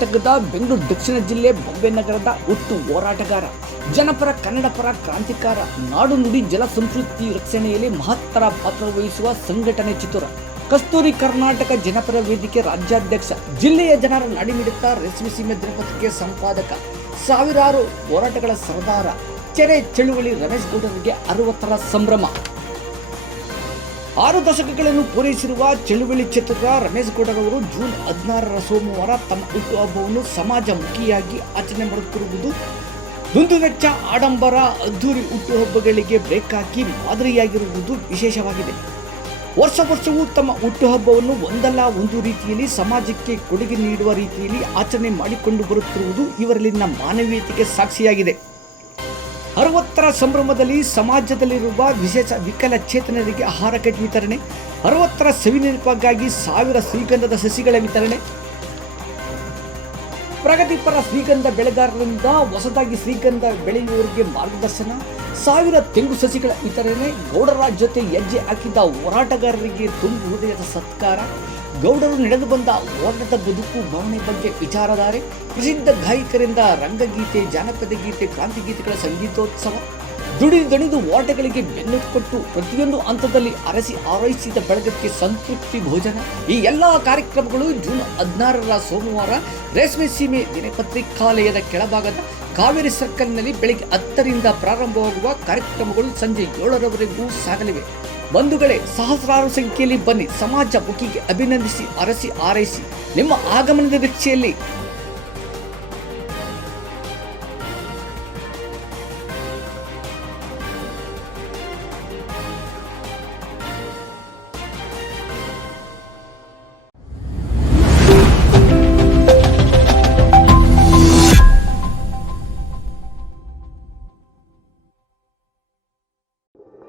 ಕರ್ನಾಟಕದ ಬೆಂಗಳೂರು ದಕ್ಷಿಣ ಜಿಲ್ಲೆ ಬೊಂಬೆ ನಗರದ ಹುಟ್ಟು ಹೋರಾಟಗಾರ, ಜನಪರ ಕನ್ನಡ ಪರ ಕ್ರಾಂತಿಕಾರ, ನಾಡು ನುಡಿ ಜಲ ಸಂಸ್ಕೃತಿ ರಕ್ಷಣೆಯಲ್ಲಿ ಮಹತ್ತರ ಪಾತ್ರ ವಹಿಸುವ ಸಂಘಟನೆ ಚಿತ್ತೂರ ಕಸ್ತೂರಿ ಕರ್ನಾಟಕ ಜನಪರ ವೇದಿಕೆ ರಾಜ್ಯಾಧ್ಯಕ್ಷ, ಜಿಲ್ಲೆಯ ಜನರ ನಾಡಿಮಿಡಿತ ರೇಷ್ಮೆ ಸೀಮೆ ದಿನಪತ್ರಿಕೆ ಸಂಪಾದಕ, ಸಾವಿರಾರು ಹೋರಾಟಗಳ ಸರ್ದಾರ, ಚೆರೆ ಚಳುವಳಿ ರಮೇಶ್ ಗೌಡರಿಗೆ 60ರ ಸಂಭ್ರಮ. 6 ದಶಕಗಳನ್ನು ಪೂರೈಸಿರುವ ಚಳುವಳಿ ಚತುರ ರಮೇಶ್ ಗೌಡರವರು ಜೂನ್ 16ರ ಸೋಮವಾರ ತಮ್ಮ ಹುಟ್ಟುಹಬ್ಬವನ್ನು ಸಮಾಜಮುಖಿಯಾಗಿ ಆಚರಣೆ ಮಾಡುತ್ತಿರುವುದು ದುಂದುವೆಚ್ಚ, ಆಡಂಬರ, ಅದ್ದೂರಿ ಹುಟ್ಟುಹಬ್ಬಗಳಿಗೆ ಬ್ರೇಕ್ ಹಾಕಿ ಮಾದರಿಯಾಗಿರುವುದು ವಿಶೇಷವಾಗಿದೆ. ವರ್ಷವೂ ತಮ್ಮ ಹುಟ್ಟುಹಬ್ಬವನ್ನು ಒಂದಲ್ಲ ಒಂದು ರೀತಿಯಲ್ಲಿ ಸಮಾಜಕ್ಕೆ ಕೊಡುಗೆ ನೀಡುವ ರೀತಿಯಲ್ಲಿ ಆಚರಣೆ ಮಾಡಿಕೊಂಡು ಬರುತ್ತಿರುವುದು ಇವರಲ್ಲಿನ ಮಾನವೀಯತೆಗೆ ಸಾಕ್ಷಿಯಾಗಿದೆ. 60ರ ಸಂಭ್ರಮದಲ್ಲಿ ಸಮಾಜದಲ್ಲಿರುವ ವಿಶೇಷ ವಿಕಲಚೇತನರಿಗೆ ಆಹಾರ ಕಿಟ್ ವಿತರಣೆ, 60ರ ಸವಿನೆನಪಿಗಾಗಿ 1000 ಶ್ರೀಗಂಧದ ಸಸಿಗಳ ವಿತರಣೆ, ಪ್ರಗತಿಪರ ಶ್ರೀಗಂಧ ಬೆಳೆಗಾರರಿಂದ ಹೊಸದಾಗಿ ಶ್ರೀಗಂಧ ಬೆಳೆಯುವವರಿಗೆ ಮಾರ್ಗದರ್ಶನ, 1000 ತೆಂಗು ಸಸಿಗಳ ವಿತರಣೆ, ಗೌಡರ ಜೊತೆ ಹೆಜ್ಜೆ ಹಾಕಿದ ಹೋರಾಟಗಾರರಿಗೆ ತುಂಬು ಹೃದಯದ ಸತ್ಕಾರ, ಗೌಡರು ನಡೆದು ಬಂದ ಹೋರಾಟದ ಬದುಕು ಭಾವನೆ ಬಗ್ಗೆ ವಿಚಾರಧಾರೆ, ಪ್ರಸಿದ್ಧ ಗಾಯಕರಿಂದ ರಂಗಗೀತೆ, ಜಾನಪದ ಗೀತೆ, ಕ್ರಾಂತಿ ಗೀತೆಗಳ ಸಂಗೀತೋತ್ಸವ, ದುಡಿದು ಹೋರಾಟಗಳಿಗೆ ಬೆನ್ನು ಕೊಟ್ಟು ಪ್ರತಿಯೊಂದು ಹಂತದಲ್ಲಿ ಅರಸಿ ಆರೈಸಿದ ಬಳಗಕ್ಕೆ ಸಂತೃಪ್ತಿ ಭೋಜನ. ಈ ಎಲ್ಲ ಕಾರ್ಯಕ್ರಮಗಳು ಜೂನ್ 16ರ ಸೋಮವಾರ ರೇಷ್ಮೆ ಸೀಮೆ ದಿನಪತ್ರಿಕಾಲಯದ ಕೆಳಭಾಗದ ಕಾವೇರಿ ಸರ್ಕಲ್ನಲ್ಲಿ ಬೆಳಗ್ಗೆ 10ರಿಂದ ಪ್ರಾರಂಭವಾಗುವ ಕಾರ್ಯಕ್ರಮಗಳು ಸಂಜೆ 7ರವರೆಗೂ ಸಾಗಲಿವೆ. ಬಂಧುಗಳೇ, ಸಹಸ್ರಾರು ಸಂಖ್ಯೆಯಲ್ಲಿ ಬನ್ನಿ, ಸಮಾಜ ಮುಖಿಗೆ ಅಭಿನಂದಿಸಿ, ಅರಸಿ ಆರೈಸಿ. ನಿಮ್ಮ ಆಗಮನದ ನಿರೀಕ್ಷೆಯಲ್ಲಿ